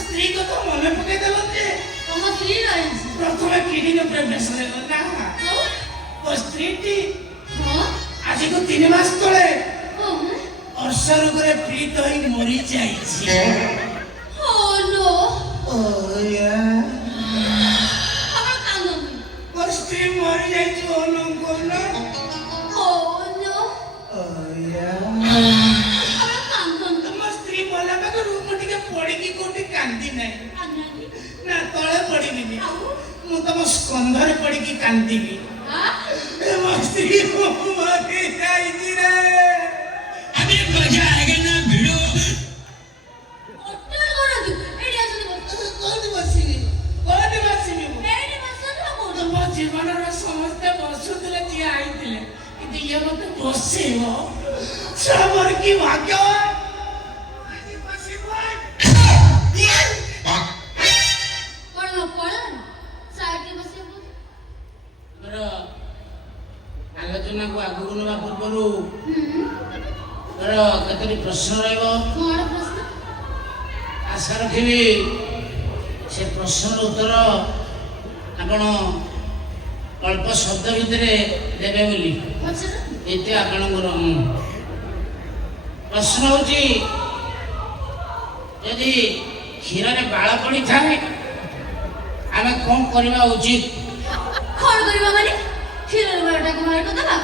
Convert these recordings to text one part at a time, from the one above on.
ସ୍ତ୍ରୀ କଥା ମନେ ପକେଇଦେଲ ଯେ ପ୍ରଥମେ କିଡନୀ ଅପରେସନ ହେଲା ନା ମୋ ସ୍ତ୍ରୀଟି ଆଜିକୁ 3 ମାସ ତଳେ ଅର୍ଶ ରୋଗରେ ପୀଡ଼ିତ ହୋଇ ମରିଯାଇଛି। ମୋ ସ୍ତ୍ରୀ ମରିଯାଇଛି। ମୋ ସ୍ତ୍ରୀ ମଲା ପାଖରୁ ମୁଁ ଟିକେ ପଡ଼ିକି କୋଉଠି କାନ୍ଦି ନାହିଁ ନା ତଳେ ପଡ଼ିବିନି, ମୁଁ ତମ ସ୍କନ୍ଧରେ ପଡ଼ିକି କାନ୍ଦିବି। ମୋ ସ୍ତ୍ରୀ ମରିଯାଇଛି ରେ। अभी मजा आएगा ना भिड़ो। ମୋ ଜୀବନର ସମସ୍ତେ ବସୁଥିଲେ ଯିଏ ଆଇଥିଲେ, କିନ୍ତୁ ଇଏ ମତେ ବସେଇବ। ମୋର କି ଭାଗ୍ୟ। ଆଲୋଚନାକୁ ଆଗକୁ ନେବା ପୂର୍ବରୁ କେତୋଟି ପ୍ରଶ୍ନ ରହିବ। ଆଶା ରଖିବି ସେ ପ୍ରଶ୍ନର ଉତ୍ତର ଆପଣ ଅଳ୍ପ ଶବ୍ଦ ଭିତରେ ଦେବେ ବୋଲି। ଏତେ ଆପଣଙ୍କର ପ୍ରଶ୍ନ ହଉଛି, ଯଦି କ୍ଷୀରରେ ବାଳ ପଡ଼ିଥାଏ ଆମେ କ'ଣ କରିବା ଉଚିତ? କ'ଣ କରିବା ମାନେ କ୍ଷୀରର ବାଳଟାକୁ ବାହାର କରିଦେବା,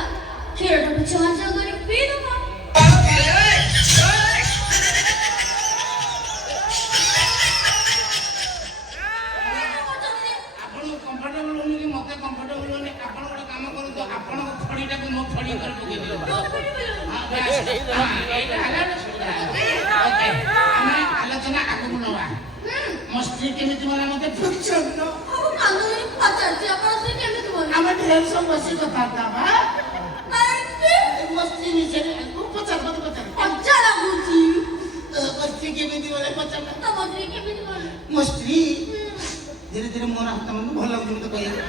କ୍ଷୀରଟାକୁ ଚଞ୍ଚ କରି ପିଇଦେବା। ଆପଣଙ୍କୁ କମ୍ଫର୍ଟେବଲ ହଉନି କି ମତେ କମ୍ଫର୍ଟେବଲ ହଉନି? ଆପଣ ଗୋଟେ କାମ କରନ୍ତୁ, ଆପଣଙ୍କ ଫଡ଼ିଟାକୁ ମୋ ଫଡ଼ି ଉପରେ ପକେଇ ଦିଅନ୍ତୁ। ଏଇଟା ହେଲା ସୁବିଧା। ଓକେ, ଆମେ ଆଲୋଚନା ଆଗକୁ ନେବା। ମୋ ସ୍ତ୍ରୀ କେମିତି ମଲା ମତେ ପଚାରୁନ। ଆମେ ଢେର ସବୁ ବସି କଥାବାର୍ତ୍ତା ହେବା। ମୋ ସ୍ତ୍ରୀ ବିଷୟରେ ପଚାର ମତେ ପଚାର। ମୋ ସ୍ତ୍ରୀ କେମିତି ମଲା ପଚାର। ମୋ ସ୍ତ୍ରୀ ଧୀରେ ଧୀରେ ମୋର ହାତ ଭଲ ଲାଗୁଛି ମତେ କହିବାକୁ।